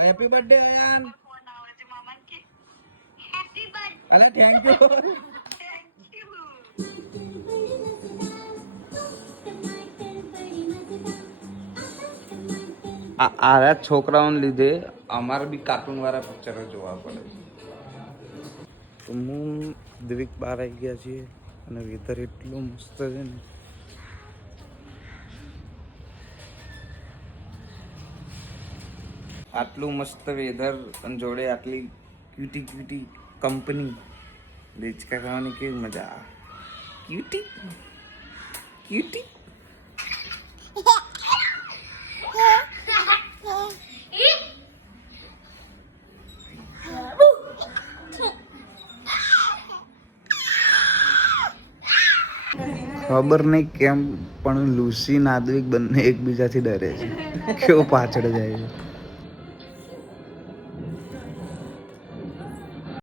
Happy birthday અયાન. અલા thank you. આ છોકરાઓને લીધે અમારે બી કાર્ટૂન વાળા પિક્ચરો જોવા પડે. તો હું દિવિક બહાર આવી ગયા છીએ અને વેધર એટલું મસ્ત છે ને. આટલું મસ્ત વેધર અને જોડે આટલી ક્યુટી ક્યુટી કંપની. લિચકા ખાવાની કેવી મજા. Cutie cutie. ખબર નહીં કેમ પણ લુસી નાદવિક બંને એકબીજાથી ડરે છે. કેવો પાછળ જાય છે.